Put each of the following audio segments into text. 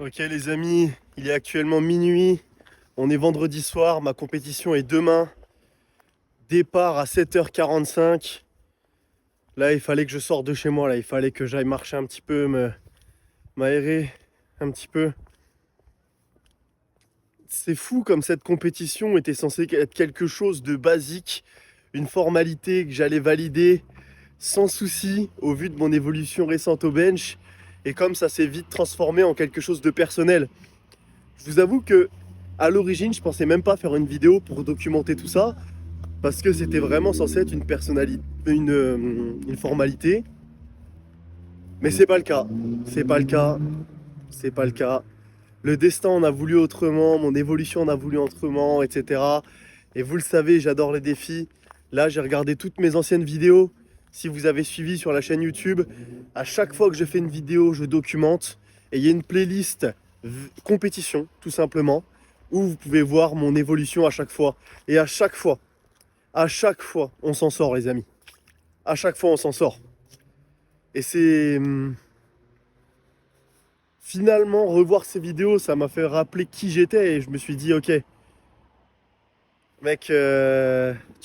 Ok les amis, il est actuellement minuit, on est vendredi soir, ma compétition est demain, départ à 7h45. Là il fallait que je sorte de chez moi, là il fallait que j'aille marcher un petit peu, m'aérer un petit peu. C'est fou comme cette compétition était censée être quelque chose de basique, une formalité que j'allais valider sans souci au vu de mon évolution récente au bench. Et comme ça s'est vite transformé en quelque chose de personnel. Je vous avoue que à l'origine, je pensais même pas faire une vidéo pour documenter tout ça, parce que c'était vraiment censé être une personnalité, une formalité. Mais c'est pas le cas. C'est pas le cas. C'est pas le cas. Le destin en a voulu autrement, mon évolution en a voulu autrement, etc. Et vous le savez, j'adore les défis. Là, j'ai regardé toutes mes anciennes vidéos. Si vous avez suivi sur la chaîne YouTube, à chaque fois que je fais une vidéo, je documente. Et il y a une playlist compétition, tout simplement, où vous pouvez voir mon évolution à chaque fois. Et à chaque fois, on s'en sort, les amis. À chaque fois, on s'en sort. Et c'est finalement revoir ces vidéos, ça m'a fait rappeler qui j'étais et je me suis dit, ok, mec, tu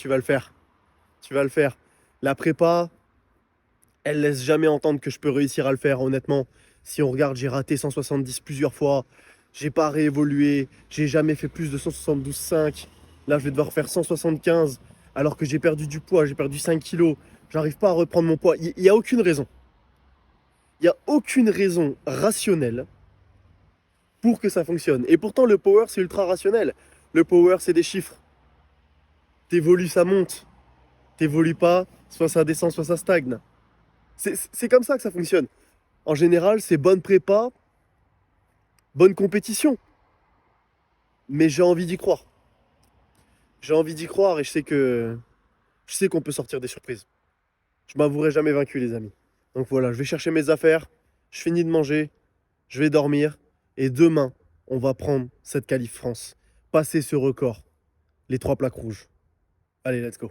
vas le faire. Tu vas le faire. La prépa, elle laisse jamais entendre que je peux réussir à le faire, honnêtement. Si on regarde, j'ai raté 170 plusieurs fois. J'ai pas réévolué. J'ai jamais fait plus de 172,5. Là, je vais devoir faire 175 alors que j'ai perdu du poids, j'ai perdu 5 kilos. J'arrive pas à reprendre mon poids. Il n'y a aucune raison. Il n'y a aucune raison rationnelle pour que ça fonctionne. Et pourtant, le power, c'est ultra rationnel. Le power, c'est des chiffres. T'évolues, ça monte. T'évolues pas, soit ça descend, soit ça stagne. C'est comme ça que ça fonctionne. En général, c'est bonne prépa, bonne compétition. Mais j'ai envie d'y croire. J'ai envie d'y croire et je sais qu'on peut sortir des surprises. Je m'avouerai jamais vaincu, les amis. Donc voilà, je vais chercher mes affaires, je finis de manger, je vais dormir et demain, on va prendre cette qualif France, passer ce record, les 3 plaques rouges. Allez, let's go.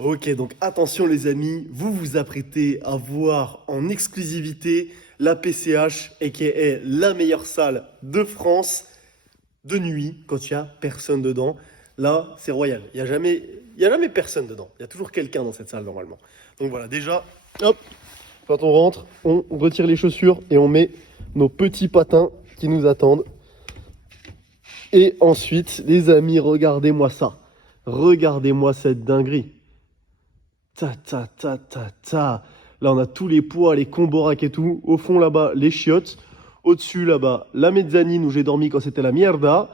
Ok, donc attention les amis, vous vous apprêtez à voir en exclusivité la PCH, aka la meilleure salle de France, de nuit, quand il n'y a personne dedans. Là, c'est royal. Il y a jamais personne dedans. Il y a toujours quelqu'un dans cette salle normalement. Donc voilà, déjà, hop, quand on rentre, on retire les chaussures et on met nos petits patins qui nous attendent. Et ensuite, les amis, regardez-moi ça. Regardez-moi cette dinguerie. Ta ta ta ta ta. Là, on a tous les poids, les comboracs et tout. Au fond, là-bas, les chiottes. Au-dessus, là-bas, la mezzanine où j'ai dormi quand c'était la mierda.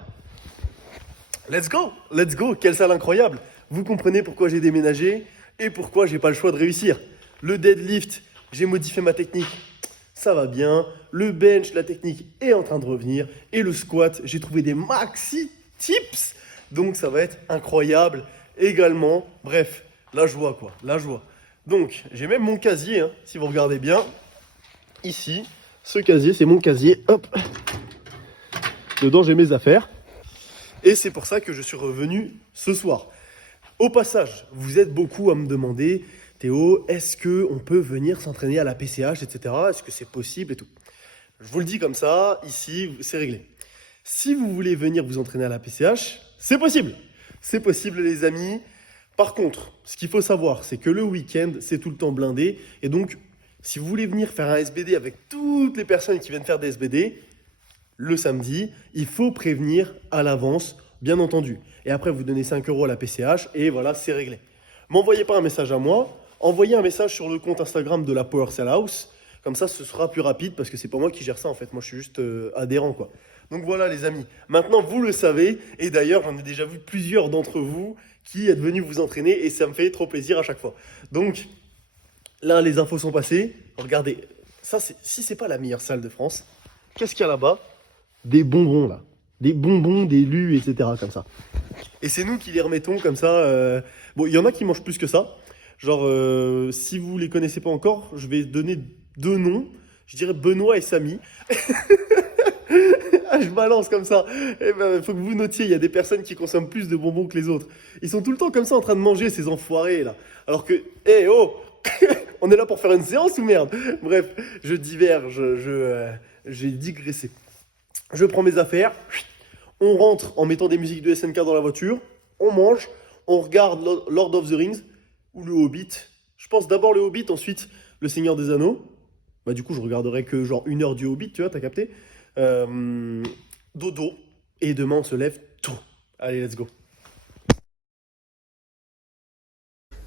Let's go! Let's go! Quelle salle incroyable! Vous comprenez pourquoi j'ai déménagé et pourquoi j'ai pas le choix de réussir. Le deadlift, j'ai modifié ma technique. Ça va bien. Le bench, la technique est en train de revenir. Et le squat, j'ai trouvé des maxi tips. Donc ça va être incroyable également. Bref, la joie quoi, la joie. Donc j'ai même mon casier, hein, si vous regardez bien. Ici, ce casier, c'est mon casier. Hop. Dedans, j'ai mes affaires. Et c'est pour ça que je suis revenu ce soir. Au passage, vous êtes beaucoup à me demander, Théo, est-ce qu'on peut venir s'entraîner à la PCH, etc. Est-ce que c'est possible et tout. Je vous le dis comme ça, ici, c'est réglé. Si vous voulez venir vous entraîner à la PCH, c'est possible. C'est possible, les amis. Par contre, ce qu'il faut savoir, c'est que le week-end, c'est tout le temps blindé. Et donc, si vous voulez venir faire un SBD avec toutes les personnes qui viennent faire des SBD, le samedi, il faut prévenir à l'avance, bien entendu. Et après, vous donnez 5 euros à la PCH et voilà, c'est réglé. M'envoyez pas un message à moi, envoyez un message sur le compte Instagram de la Power Cell House. Comme ça, ce sera plus rapide parce que c'est pas moi qui gère ça en fait. Moi, je suis juste adhérent quoi. Donc voilà les amis. Maintenant, vous le savez. Et d'ailleurs, j'en ai déjà vu plusieurs d'entre vous qui êtes venus vous entraîner et ça me fait trop plaisir à chaque fois. Donc là, les infos sont passées. Regardez, ça, si c'est pas la meilleure salle de France, qu'est-ce qu'il y a là-bas? Des bonbons là. Des bonbons, des lus, etc. comme ça. Et c'est nous qui les remettons comme ça. Bon, il y en a qui mangent plus que ça. Genre, si vous les connaissez pas encore, je vais donner 2 noms. Je dirais Benoît et Samy. Je balance comme ça. Eh ben, faut que vous notiez, il y a des personnes qui consomment plus de bonbons que les autres. Ils sont tout le temps comme ça en train de manger, ces enfoirés là. Alors que, eh oh, on est là pour faire une séance ou merde? Bref, je diverge, j'ai digressé. Je prends mes affaires, on rentre en mettant des musiques de SNK dans la voiture, on mange, on regarde Lord of the Rings ou le Hobbit. Je pense d'abord le Hobbit, ensuite le Seigneur des Anneaux. Bah du coup je regarderai que genre 1 heure du Hobbit, tu vois, t'as capté. Dodo, et demain on se lève tôt. Allez, let's go.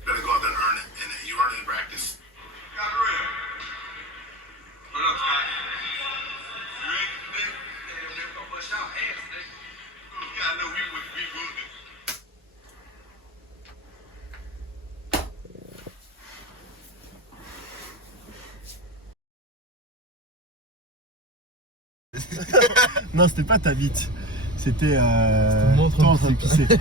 Gotta go out there and earn it, and you earn it in practice. Got real. What up, Scott? You ready today? Yeah, gonna bust y'all ass today. Yeah, I know we would be good. Non, c'était pas ta bite. C'était montre toi en en train de train de pisser.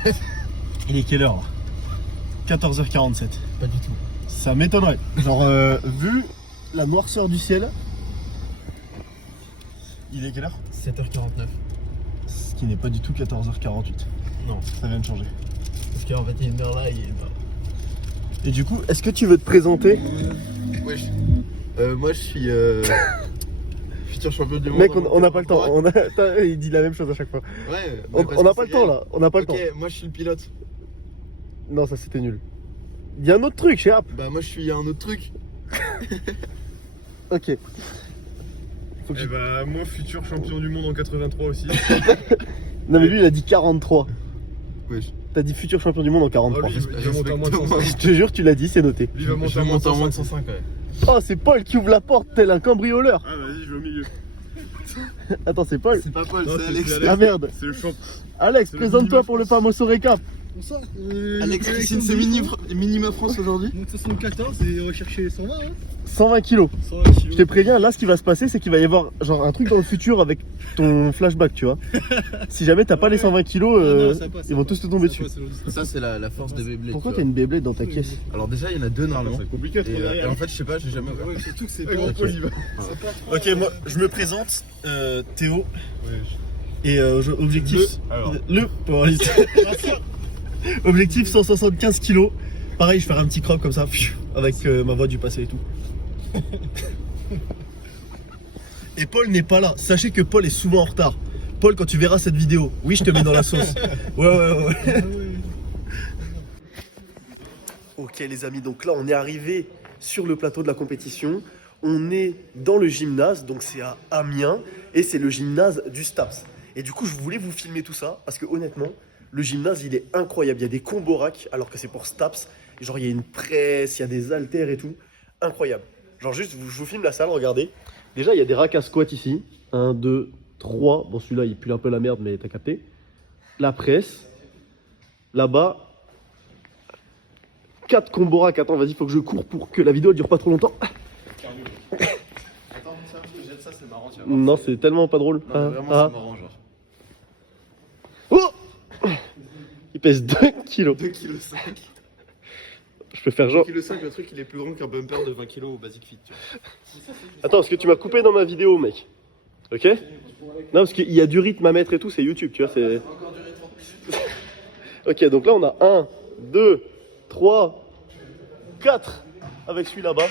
Il est quelle heure là? 14h47. Pas du tout. Ça m'étonnerait. Genre, vu la noirceur du ciel, il est quelle heure? 7h49. Ce qui n'est pas du tout 14h48. Non. Ça vient de changer. Parce qu'en fait, il y a une heure là, il est pas. Et du coup, est-ce que tu veux te présenter? Wesh. Moi, je suis futur champion du monde. Mec, en on n'a pas le temps. Ouais, Il dit la même chose à chaque fois. ouais, On n'a pas le temps là. On n'a pas le temps. Ok, moi, je suis le pilote. Non, ça c'était nul. Il y a un autre truc chez App. Bah, moi, je suis un autre truc. Ok. Faut que Eh tu- bah moi futur champion du monde en 83 aussi. Non mais lui il a dit 43. Wesh. T'as dit futur champion du monde en 43. Oh, lui, il va monter en moins de 105. Je te jure, tu l'as dit, c'est noté. Lui il va Je monter vais en moins de monter en moins de 105. 105, ouais. Oh, c'est Paul qui ouvre la porte tel un cambrioleur. Ah vas-y, je vais au milieu. Attends, c'est Paul. C'est pas Paul, Non, c'est c'est Alex. Alex. Ah merde. C'est le champ. Alex, C'est le présente-toi minimum pour le France. Famoso Récap. Bonsoir. Alex Christine, c'est Minima France aujourd'hui. Donc 74 et rechercher 120, hein 120 kilos. 120 Je kilos. te préviens, là ce qui va se passer, c'est qu'il va y avoir genre un truc dans le futur avec ton flashback, tu vois. Si jamais t'as pas les 120 kilos, Non, ça passe, ils vont ça tous te passe, tomber ça dessus. passe, aujourd'hui. Ça, c'est la force des Beyblade. Pourquoi tu t'as vois. une Beyblade dans ta caisse? Alors, déjà, il y en a deux normalement. C'est compliqué de Et, trouver et en fait, je sais pas, j'ai jamais ouvert. Ouais, surtout que c'est Un pas. grand Paul il va. c'est pas trop, Ok, moi je me présente, Théo, Ouais. et objectif. Alors. Objectif 175 kilos. Pareil, je vais faire un petit crop comme ça, avec ma voix du passé et tout. Et Paul n'est pas là. Sachez que Paul est souvent en retard. Paul, quand tu verras cette vidéo, oui, je te mets dans la sauce. Ouais. Ah ouais. Ok les amis, donc là on est arrivé sur le plateau de la compétition. On est dans le gymnase, donc c'est à Amiens, et c'est le gymnase du STAPS. Et du coup je voulais vous filmer tout ça, parce que honnêtement, le gymnase il est incroyable. Il y a des combos racks, alors que c'est pour STAPS. Genre il y a une presse, il y a des haltères et tout. Incroyable. Genre juste, je vous filme la salle, regardez. Déjà il y a des racks à squat ici. 1, 2, 3. Bon celui-là il pue un peu la merde, mais t'as capté. La presse. Là-bas. 4 combos racks. Attends, vas-y, faut que je cours pour que la vidéo elle dure pas trop longtemps. Attends, ça, je jette ça, c'est marrant, tu vois. Non, c'est tellement pas drôle. Non, mais vraiment, Ah, c'est marrant, genre. Oh, il pèse 2 kilos. 2,5 kg. Je peux faire genre. 2,5 kg, le truc, il est plus grand qu'un bumper de 20 kg au Basic Fit, tu vois. Attends, parce que tu m'as coupé dans ma vidéo, mec. Ok? Non, parce qu'il y a du rythme à mettre et tout, c'est YouTube, tu vois. C'est. Encore duré 30 minutes. Ok, donc là on a 1, 2, 3, 4 avec celui là-bas.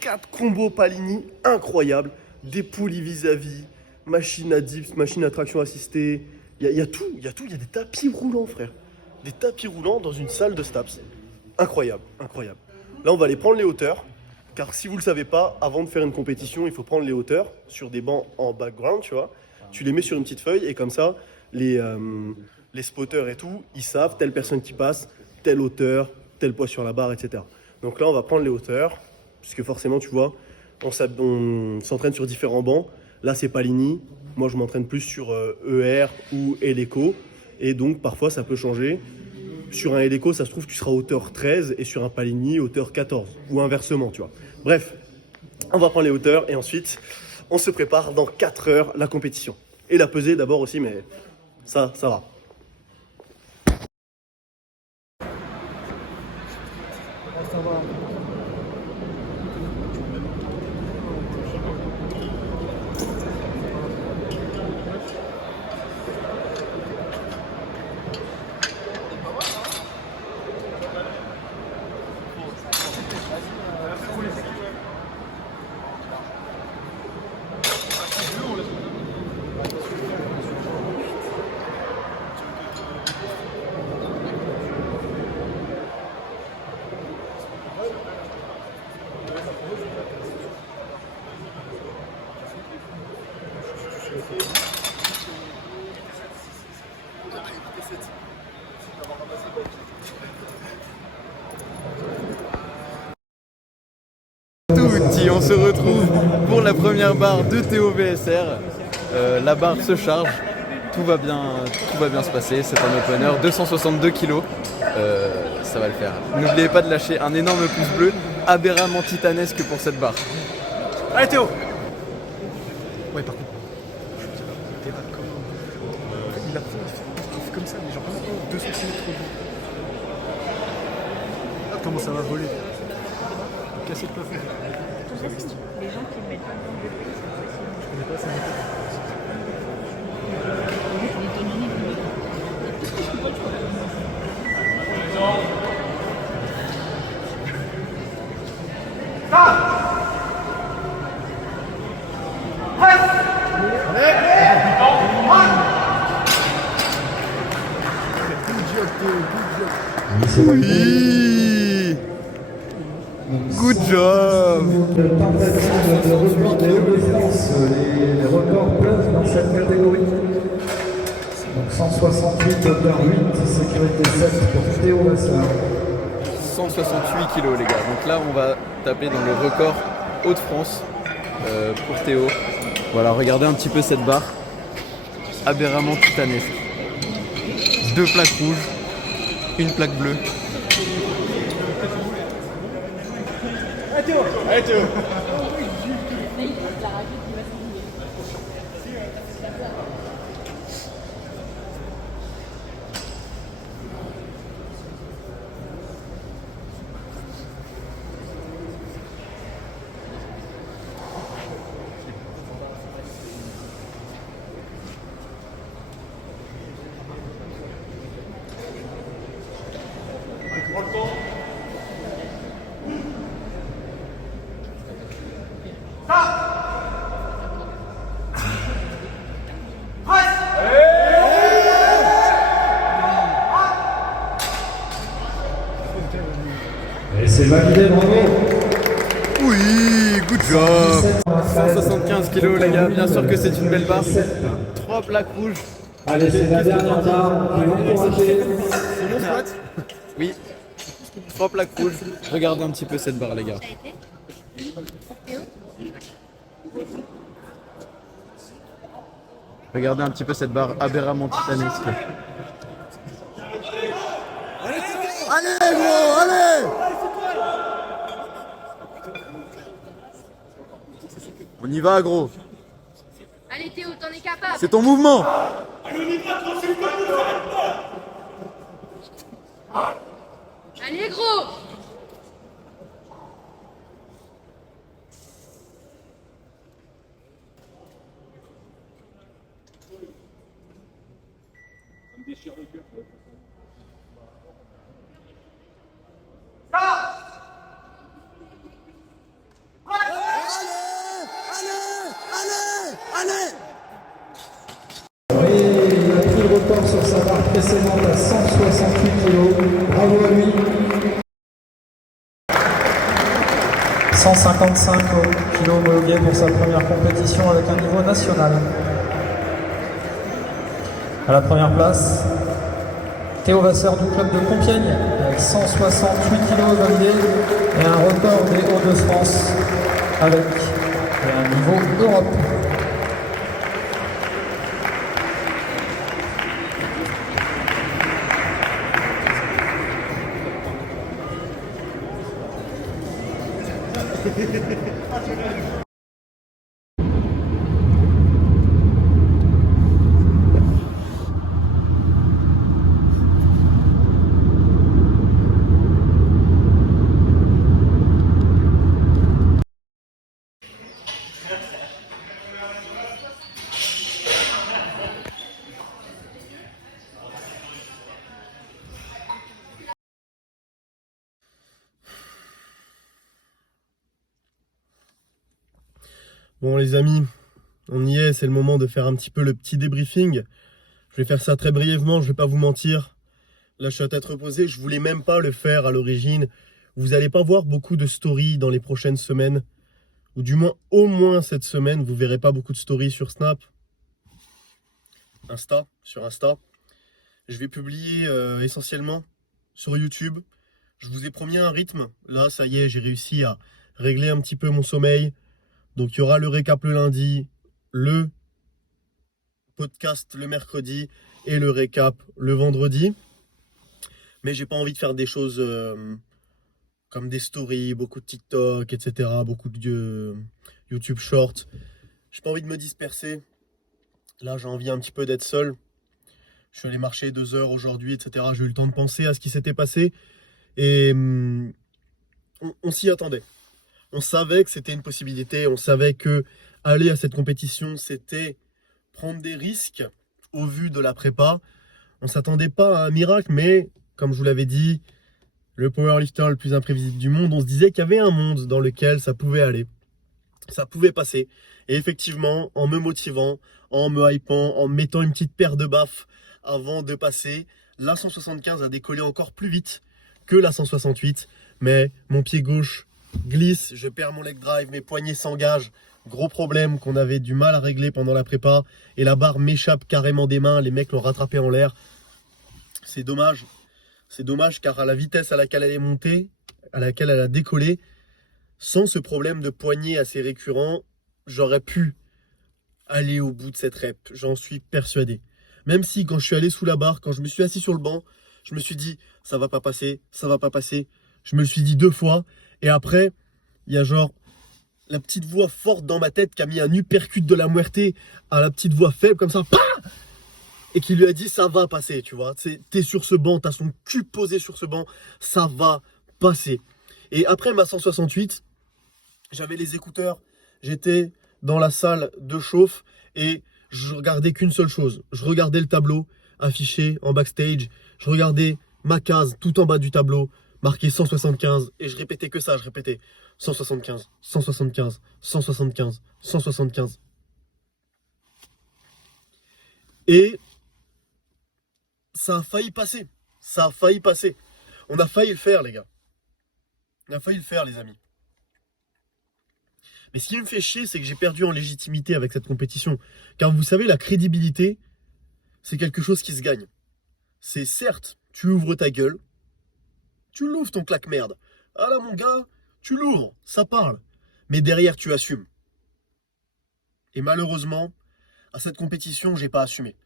4 combos Palini incroyables. Des poulies vis-à-vis, machine à dips, machine à traction assistée. Il y a tout, il y a des tapis roulants, frère. Des tapis roulants dans une salle de STAPS. Incroyable. Là on va aller prendre les hauteurs. Car si vous le savez pas, avant de faire une compétition, il faut prendre les hauteurs sur des bancs en background, tu vois. Tu les mets sur une petite feuille et comme ça, les spotters et tout, ils savent telle personne qui passe, telle hauteur, tel poids sur la barre, etc. Donc là, on va prendre les hauteurs, puisque forcément, tu vois, on s'entraîne sur différents bancs. Là, c'est Palini. Moi, je m'entraîne plus sur ER ou Eleco. Et donc, parfois, ça peut changer. Sur un Eleco, ça se trouve, tu seras hauteur 13 et sur un Palini, hauteur 14. Ou inversement, tu vois. Bref, on va prendre les hauteurs et ensuite, on se prépare dans 4 heures la compétition. Et la pesée d'abord aussi, mais ça va. Touti, on se retrouve pour la première barre de Théo VSR. La barre se charge, tout va bien se passer. C'est un opener, 262 kg, ça va le faire. N'oubliez pas de lâcher un énorme pouce bleu, aberramment titanesque pour cette barre. Allez Théo. Ouais, par contre. Il apprend, il fait comme ça, mais genre vraiment 2 cm trop haut. Regarde comment ça va voler. Casser le plafond. Les gens qui mettent pas dans le pays, Je connais pas ça. Oui, good job. Tentative de record des Hauts-de-France. Les records pleuvent dans cette catégorie. Donc 168,8, sécurité 7 pour Théo Vasseur. 168 kg les gars, donc là on va taper dans le record Hauts-de-France pour Théo. Voilà, regardez un petit peu cette barre, aberramment titanesque. 2 plaques rouges, une plaque bleue. Allez Théo. Et c'est validé, bravo. Oui, good job. 175 kg les gars, bien sûr que c'est une belle barre. 3 plaques rouges. Allez, c'est la dernière barre. Encouragez. Oui, 3 plaques rouges. Regardez un petit peu cette barre les gars. Regardez un petit peu cette barre aberramment titanesque. Allez gros, allez! On y va gros. Allez Théo, t'en es capable. C'est ton mouvement. Allez gros. Et il a pris le record sur sa barre précédente à 168 kg. Bravo à lui. 155 kg homologué pour sa première compétition avec un niveau national. À la première place, Théo Vasseur du club de Compiègne avec 168 kg validés et un record des Hauts-de-France avec un niveau Europe. Bon les amis, on y est, c'est le moment de faire un petit peu le petit débriefing. Je vais faire ça très brièvement, je vais pas vous mentir. Là je suis à tête reposée, je voulais même pas le faire à l'origine. Vous n'allez pas voir beaucoup de stories dans les prochaines semaines. Ou du moins, au moins cette semaine, vous verrez pas beaucoup de stories sur Snap. sur Insta. Je vais publier essentiellement sur YouTube. Je vous ai promis un rythme. Là, ça y est, j'ai réussi à régler un petit peu mon sommeil. Donc, il y aura le récap le lundi, le podcast le mercredi et le récap le vendredi. Mais j'ai pas envie de faire des choses comme des stories, beaucoup de TikTok, etc. Beaucoup de YouTube Short. J'ai pas envie de me disperser. Là, j'ai envie un petit peu d'être seul. Je suis allé marcher 2 heures aujourd'hui, etc. J'ai eu le temps de penser à ce qui s'était passé. Et on s'y attendait. On savait que c'était une possibilité. On savait que aller à cette compétition, c'était prendre des risques au vu de la prépa. On s'attendait pas à un miracle, mais comme je vous l'avais dit, le powerlifter le plus imprévisible du monde, on se disait qu'il y avait un monde dans lequel ça pouvait aller. Ça pouvait passer. Et effectivement, en me motivant, en me hypant, en me mettant une petite paire de baffes avant de passer, la 175 a décollé encore plus vite que la 168. Mais mon pied gauche glisse, je perds mon leg drive, mes poignets s'engagent. Gros problème qu'on avait du mal à régler pendant la prépa. Et la barre m'échappe carrément des mains, les mecs l'ont rattrapée en l'air. C'est dommage. C'est dommage car à la vitesse à laquelle elle est montée, à laquelle elle a décollé, sans ce problème de poignet assez récurrent, j'aurais pu aller au bout de cette rep. J'en suis persuadé. Même si quand je suis allé sous la barre, quand je me suis assis sur le banc, je me suis dit ça va pas passer, ça va pas passer. Je me le suis dit 2 fois. Et après, il y a genre la petite voix forte dans ma tête qui a mis un uppercut de la muerte à la petite voix faible comme ça. Pah, et qui lui a dit ça va passer, tu vois. T'es sur ce banc, t'as son cul posé sur ce banc, ça va passer. Et après ma 168, j'avais les écouteurs, j'étais dans la salle de chauffe et je regardais qu'une seule chose. Je regardais le tableau affiché en backstage, je regardais ma case tout en bas du tableau, marqué 175, et je répétais que ça, je répétais 175, 175, 175, 175. Et ça a failli passer. Ça a failli passer. On a failli le faire, les gars. On a failli le faire, les amis. Mais ce qui me fait chier, c'est que j'ai perdu en légitimité avec cette compétition. Car vous savez, la crédibilité, c'est quelque chose qui se gagne. C'est certes, tu ouvres ta gueule, tu l'ouvres ton claque-merde. Ah là, mon gars, tu l'ouvres, ça parle. Mais derrière, tu assumes. Et malheureusement, à cette compétition, j'ai pas assumé.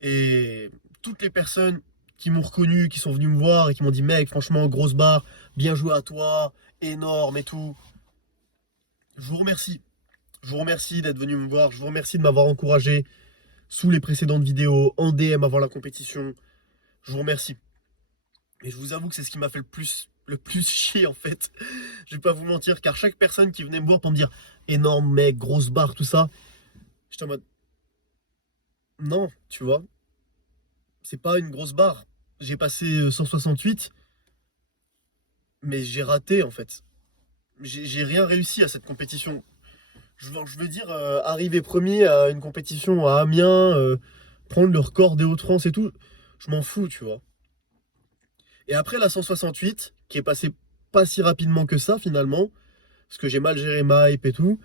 Et toutes les personnes qui m'ont reconnu, qui sont venues me voir et qui m'ont dit mec, franchement, grosse barre, bien joué à toi, énorme et tout. Je vous remercie. Je vous remercie d'être venu me voir. Je vous remercie de m'avoir encouragé sous les précédentes vidéos, en DM avant la compétition. Je vous remercie. Et je vous avoue que c'est ce qui m'a fait le plus chier en fait. Je vais pas vous mentir, car chaque personne qui venait me voir pour me dire énorme mec, grosse barre, tout ça, j'étais en mode non, tu vois. C'est pas une grosse barre. J'ai passé 168, mais j'ai raté en fait. J'ai rien réussi à cette compétition. Je veux dire, arriver premier à une compétition à Amiens, prendre le record des Hauts-de-France et tout, je m'en fous, tu vois. Et après la 168, qui est passée pas si rapidement que ça finalement, parce que j'ai mal géré ma hype et tout,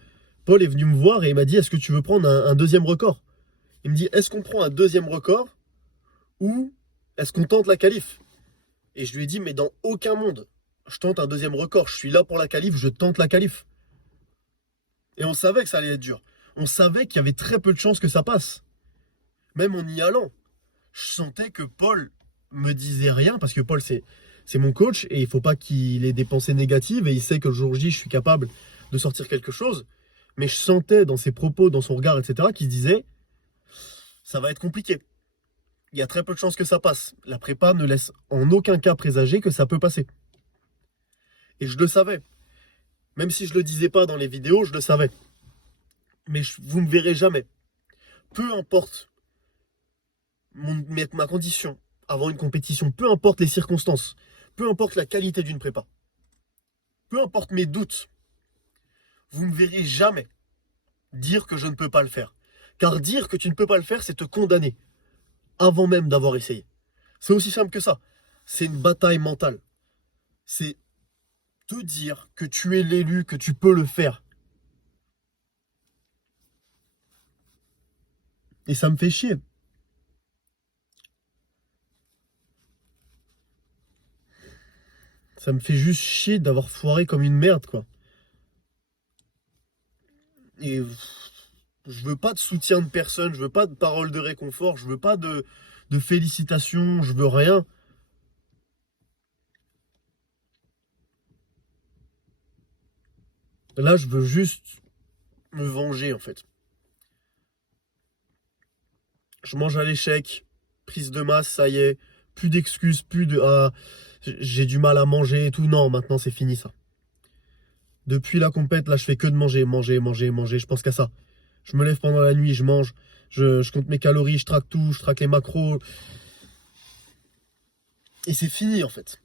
Paul est venu me voir et il m'a dit est-ce que tu veux prendre un deuxième record? Il me dit est-ce qu'on prend un deuxième record ou est-ce qu'on tente la qualif? Et je lui ai dit mais dans aucun monde je tente un deuxième record, je suis là pour la qualif, je tente la qualif. Et on savait que ça allait être dur. On savait qu'il y avait très peu de chances que ça passe. Même en y allant, je sentais que Paul me disait rien, parce que Paul c'est mon coach et il faut pas qu'il ait des pensées négatives et il sait que le jour J je suis capable de sortir quelque chose. Mais je sentais dans ses propos, dans son regard, etc. qu'il se disait ça va être compliqué. Il y a très peu de chances que ça passe. La prépa ne laisse en aucun cas présager que ça peut passer. Et je le savais. Même si je ne le disais pas dans les vidéos, je le savais. Mais vous ne me verrez jamais. Peu importe ma condition avant une compétition, peu importe les circonstances, peu importe la qualité d'une prépa, peu importe mes doutes, vous ne me verrez jamais dire que je ne peux pas le faire. Car dire que tu ne peux pas le faire, c'est te condamner avant même d'avoir essayé. C'est aussi simple que ça. C'est une bataille mentale. C'est te dire que tu es l'élu, que tu peux le faire. Et ça me fait chier. Ça me fait juste chier d'avoir foiré comme une merde, quoi. Et je veux pas de soutien de personne, je veux pas de paroles de réconfort, je veux pas de félicitations, je veux rien. Là, je veux juste me venger, en fait. Je mange à l'échec, prise de masse, ça y est, plus d'excuses, plus de ah, j'ai du mal à manger et tout. Non, maintenant c'est fini ça. Depuis la compète, là, je fais que de manger, je pense qu'à ça. Je me lève pendant la nuit, je mange, je compte mes calories, je traque tout, je traque les macros. Et c'est fini en fait.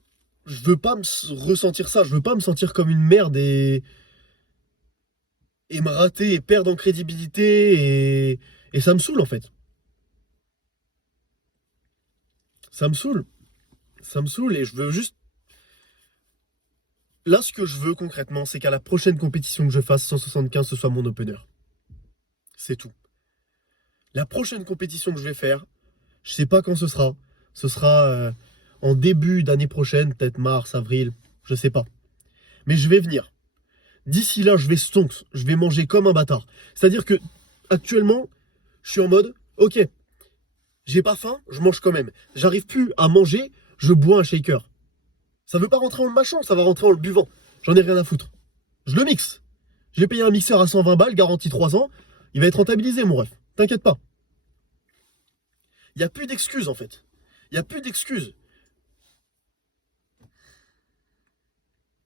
Je veux pas ressentir ça, je veux pas me sentir comme une merde et me rater et perdre en crédibilité et ça me saoule en fait. Ça me saoule. Ça me saoule et je veux juste... Là, ce que je veux concrètement, c'est qu'à la prochaine compétition que je fasse, 175, ce soit mon opener. C'est tout. La prochaine compétition que je vais faire, je sais pas quand ce sera. Ce sera en début d'année prochaine, peut-être mars, avril, je sais pas. Mais je vais venir. D'ici là, je vais stonks, je vais manger comme un bâtard. C'est-à-dire que actuellement, je suis en mode, ok, j'ai pas faim, je mange quand même. J'arrive plus à manger, je bois un shaker. Ça veut pas rentrer en le mâchant, ça va rentrer en le buvant. J'en ai rien à foutre. Je le mixe. J'ai payé un mixeur à 120 balles, garantie 3 ans. Il va être rentabilisé, mon ref. T'inquiète pas. Il n'y a plus d'excuses, en fait. Il n'y a plus d'excuses.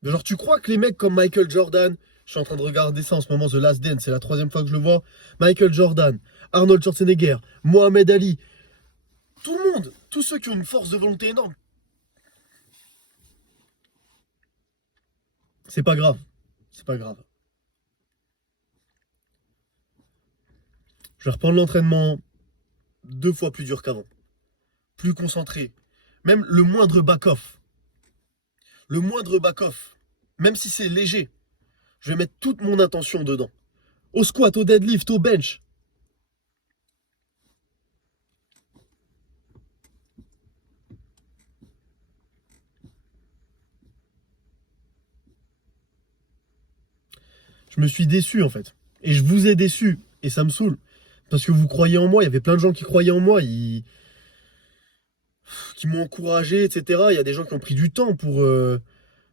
Genre, tu crois que les mecs comme Michael Jordan, je suis en train de regarder ça en ce moment, The Last Dance, c'est la 3e fois que je le vois. Michael Jordan, Arnold Schwarzenegger, Mohamed Ali, tout le monde, tous ceux qui ont une force de volonté énorme. C'est pas grave. C'est pas grave. Je vais reprendre l'entraînement 2 fois plus dur qu'avant. Plus concentré. Même le moindre back-off. Le moindre back-off. Même si c'est léger. Je vais mettre toute mon attention dedans. Au squat, au deadlift, au bench. Je me suis déçu en fait. Et je vous ai déçu. Et ça me saoule. Parce que vous croyez en moi. Il y avait plein de gens qui croyaient en moi. Qui m'ont encouragé, etc. Il y a des gens qui ont pris du temps pour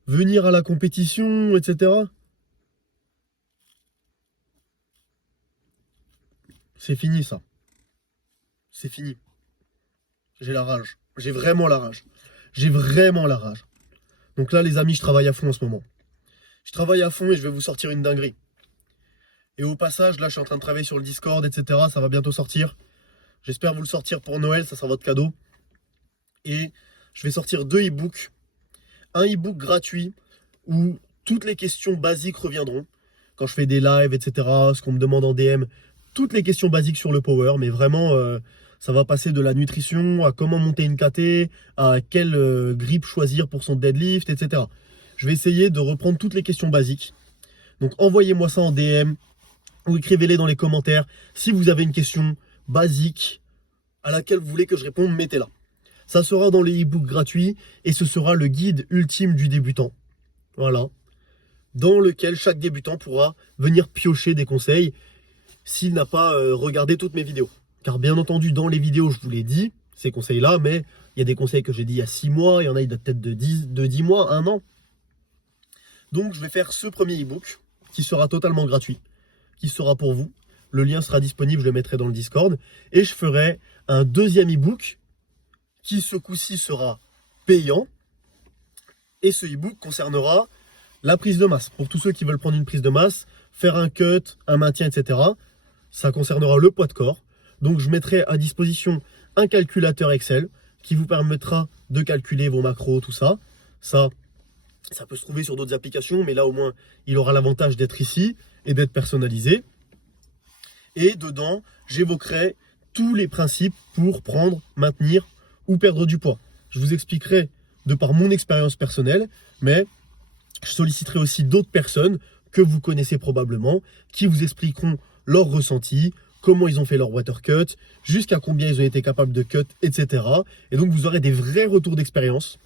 venir à la compétition, etc. C'est fini ça. C'est fini. J'ai la rage. J'ai vraiment la rage. J'ai vraiment la rage. Donc là les amis, je travaille à fond en ce moment. Je travaille à fond et je vais vous sortir une dinguerie. Et au passage, là, je suis en train de travailler sur le Discord, etc. Ça va bientôt sortir. J'espère vous le sortir pour Noël, ça sera votre cadeau. Et je vais sortir 2 e-books. Un e-book gratuit où toutes les questions basiques reviendront. Quand je fais des lives, etc., ce qu'on me demande en DM, toutes les questions basiques sur le power. Mais vraiment, ça va passer de la nutrition à comment monter une KT, à quelle grip choisir pour son deadlift, etc. Je vais essayer de reprendre toutes les questions basiques. Donc envoyez-moi ça en DM ou écrivez-les dans les commentaires. Si vous avez une question basique à laquelle vous voulez que je réponde, mettez-la. Ça sera dans les e-books gratuits et ce sera le guide ultime du débutant. Voilà. Dans lequel chaque débutant pourra venir piocher des conseils s'il n'a pas regardé toutes mes vidéos. Car bien entendu, dans les vidéos, je vous l'ai dit, ces conseils-là, mais il y a des conseils que j'ai dit il y a 6 mois, il y en a peut-être de 10 mois, 1 an. Donc je vais faire ce premier e-book qui sera totalement gratuit, qui sera pour vous. Le lien sera disponible, je le mettrai dans le Discord. Et je ferai un deuxième e-book qui ce coup-ci sera payant. Et ce e-book concernera la prise de masse. Pour tous ceux qui veulent prendre une prise de masse, faire un cut, un maintien, etc. Ça concernera le poids de corps. Donc je mettrai à disposition un calculateur Excel qui vous permettra de calculer vos macros, tout ça. Ça peut se trouver sur d'autres applications, mais là au moins il aura l'avantage d'être ici et d'être personnalisé. Et dedans, j'évoquerai tous les principes pour prendre, maintenir ou perdre du poids. Je vous expliquerai de par mon expérience personnelle, mais je solliciterai aussi d'autres personnes que vous connaissez probablement, qui vous expliqueront leur ressenti, comment ils ont fait leur water cut, jusqu'à combien ils ont été capables de cut, etc. Et donc vous aurez des vrais retours d'expérience.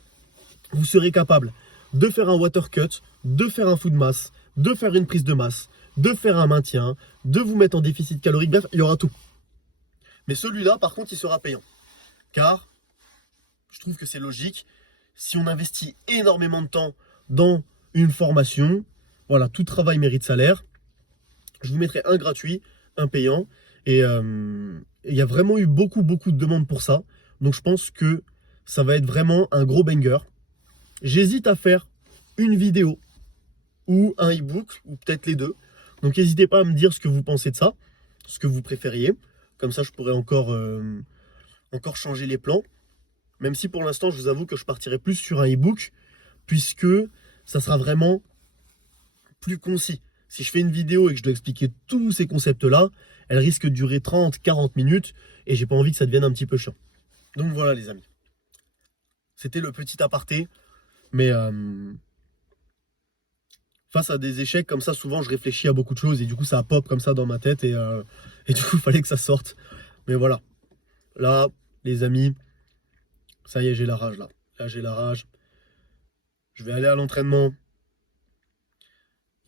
Vous serez capable de faire un water cut, de faire un food mass, de faire une prise de masse, de faire un maintien, de vous mettre en déficit calorique, bref, il y aura tout. Mais celui-là, par contre, il sera payant. Car je trouve que c'est logique. Si on investit énormément de temps dans une formation, voilà, tout travail mérite salaire. Je vous mettrai un gratuit, un payant. Et il y a vraiment eu beaucoup de demandes pour ça. Donc je pense que ça va être vraiment un gros banger. J'hésite à faire une vidéo ou un e-book, ou peut-être les deux. Donc n'hésitez pas à me dire ce que vous pensez de ça, ce que vous préfériez. Comme ça, je pourrais encore changer les plans. Même si pour l'instant, je vous avoue que je partirai plus sur un e-book, puisque ça sera vraiment plus concis. Si je fais une vidéo et que je dois expliquer tous ces concepts-là, elle risque de durer 30-40 minutes, et j'ai pas envie que ça devienne un petit peu chiant. Donc voilà les amis. C'était le petit aparté, mais face à des échecs comme ça, souvent je réfléchis à beaucoup de choses, et du coup ça pop comme ça dans ma tête, et du coup il fallait que ça sorte. Mais voilà, là les amis, ça y est, j'ai la rage là. Là j'ai la rage. Je vais aller à l'entraînement.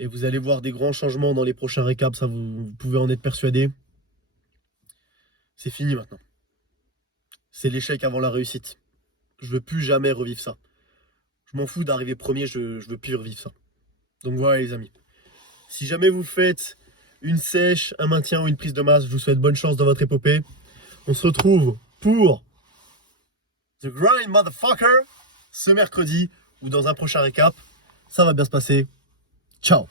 Et vous allez voir des grands changements dans les prochains récaps, ça vous pouvez en être persuadé. C'est fini maintenant. C'est l'échec avant la réussite. Je veux plus jamais revivre ça. Je m'en fous d'arriver premier, je veux plus revivre ça. Donc voilà les amis. Si jamais vous faites une sèche, un maintien ou une prise de masse, je vous souhaite bonne chance dans votre épopée. On se retrouve pour The Grind Motherfucker ce mercredi ou dans un prochain récap. Ça va bien se passer. Ciao.